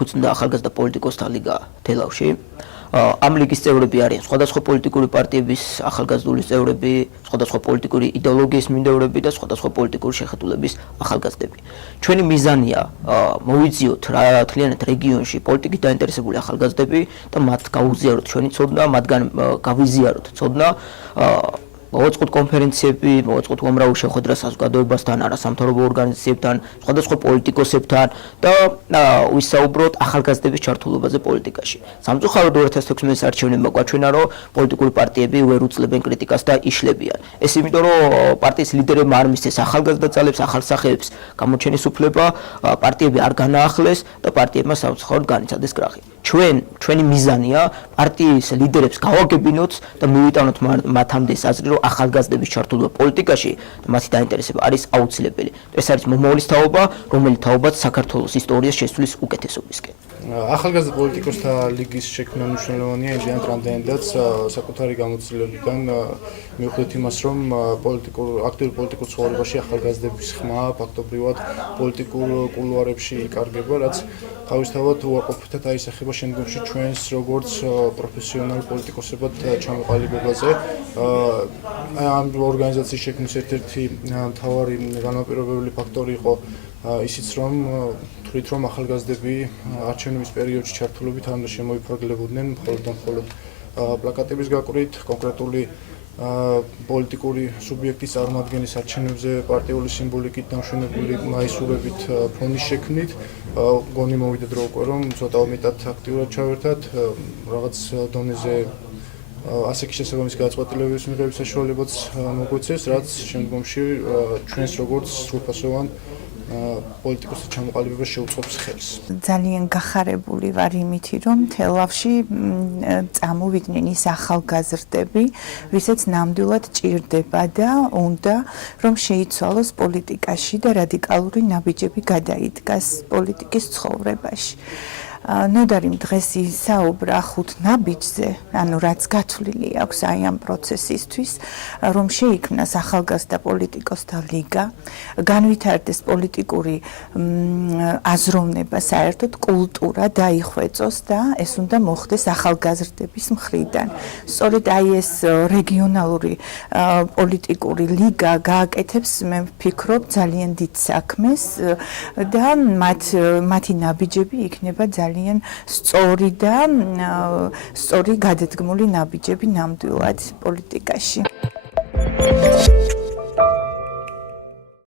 ეფუძნდა ახალგაზრდა პოლიტიკოსთა ლიგა თელავში. Am ლიგის წევრები არიან სხვადასხვა პოლიტიკური პარტიების ახალგაზრდული წევრები, სხვადასხვა პოლიტიკური იდეოლოგიის მიმდევრები და სხვადასხვა პოლიტიკური შეხედულების ახალგაზრდები. Ჩვენი მიზანია მოვიძიოთ რა თლიანად რეგიონში პოლიტიკით დაინტერესებული ახალგაზრდები და მათ გაუზიაროთ ჩვენი ცოდნა, მათგან გავიზიაროთ ცოდნა მოვაწყოთ კონფერენციები, მოვაწყოთ უამრავ შეხვედრა საზოგადოებასთან, არასამთავრობო ორგანიზაციებთან, სხვადასხვა პოლიტიკოსებთან და ვისაუბროთ ახალგაზრდების ჩართულობაზე პოლიტიკაში. Სამწუხაროდ 2016 არჩევნებმა გვაჩვენა, რომ პოლიტიკური პარტიები ვერ უწლებენ კრიტიკას და იშლებიან. ეს იმიტომ, რომ პარტიის ლიდერებმა არ მისცეს ახალგაზრდა ძალებს, ახალსახეებს გამოჩენის უფლება, პარტიები არ განაახლეს და პარტიებმა სამწუხაროდ განიცადეს კრახი. ჩვენი მიზანია პარტიის ლიდერებს გავაგებინოთ და მივიტანოთ მათამდე აზრი, რომ ახალგაზრდების ჩართულობა პოლიტიკაში და მათი დაინტერესება არის აუცილებელი. ეს არის მომავლის თაობა, რომელიც თაობაც საქართველოს ისტორიას შესulis უკეთესობისკენ. ახალგაზრდა პოლიტიკოსთა ლიგის შექმნა მნიშვნელოვანია იმდენად, რამდენადაც საკუთარი გამოცდილებიდან მიუხედავად იმას, რომ აქტიურ პოლიტიკურ ცხოვრებაში ახალგაზრდების ხმა ფაქტობრივად პოლიტიკურ კულუარებში იკარგება, რაც თავისთავად უარყოფითად აისახება შემდგომში ჩვენს როგორც პროფესიონალ პოლიტიკოსებად ჩამოყალიბებაზე. ამ ორგანიზაციის შექმნის ერთ-ერთი მთავარი განმაპირობებელი ფაქტორი იყო ისიც, რომ თვლით, რომ ახალგაზრდები არჩევნების პერიოდში ჩართულობით არ უნდა შემოიფარგლებოდნენ მხოლოდ და მხოლოდ პლაკატების გაყვრით, კონკრეტული პოლიტიკური სუბიექტის წარმოადგენის არჩევნებზე პარტიული სიმბოლიკით დამშვენებული მაისურებით ფონის შექმნით. გონი მოვიდა დრო უკვე, რომ ცოტა მეტად აქტიურად ჩავერთათ რაღაც დონეზე ასეთი შესაბამის გადაწყვეტილებების მიღების საშუალებაც მოგვეცეს, რაც შემდგომში ჩვენს როგორც სრულფასოვან პოლიტიკოსთა ჩამოყალიბებას შეუწყობს ხელს. ძალიან გახარებული ვარ იმითი, რომ თელავში წამოვიდნენ ის ახალგაზრდები, ვისაც ნამდვილად ჭირდება და უნდა რომ შეიცვალოს პოლიტიკაში და რადიკალური ნაბიჯები გადაიდგას პოლიტიკის ცხოვრებაში. ნოდარიმ დღეს ისაუბრა ხუთ ნაბიჯზე, ანუ რაც გათვლილი აქვს აი ამ პროცესისთვის, რომ შეიქმნას ახალგაზრდა პოლიტიკოსთა ლიგა, განვითარდეს პოლიტიკური აზროვნება, საერთოდ კულტურა დაიხვეწოს და ეს უნდა მოხდეს ახალგაზრდების მხრიდან. სწორედ აი ეს რეგიონალური პოლიტიკური ლიგა გააკეთებს, მე ვფიქრობ, ძალიან დიდ საქმეს და მათი ნაბიჯები იქნება ძალიან სწორი და სწორი გადადგმული ნაბიჯები ნამდვილად პოლიტიკაში.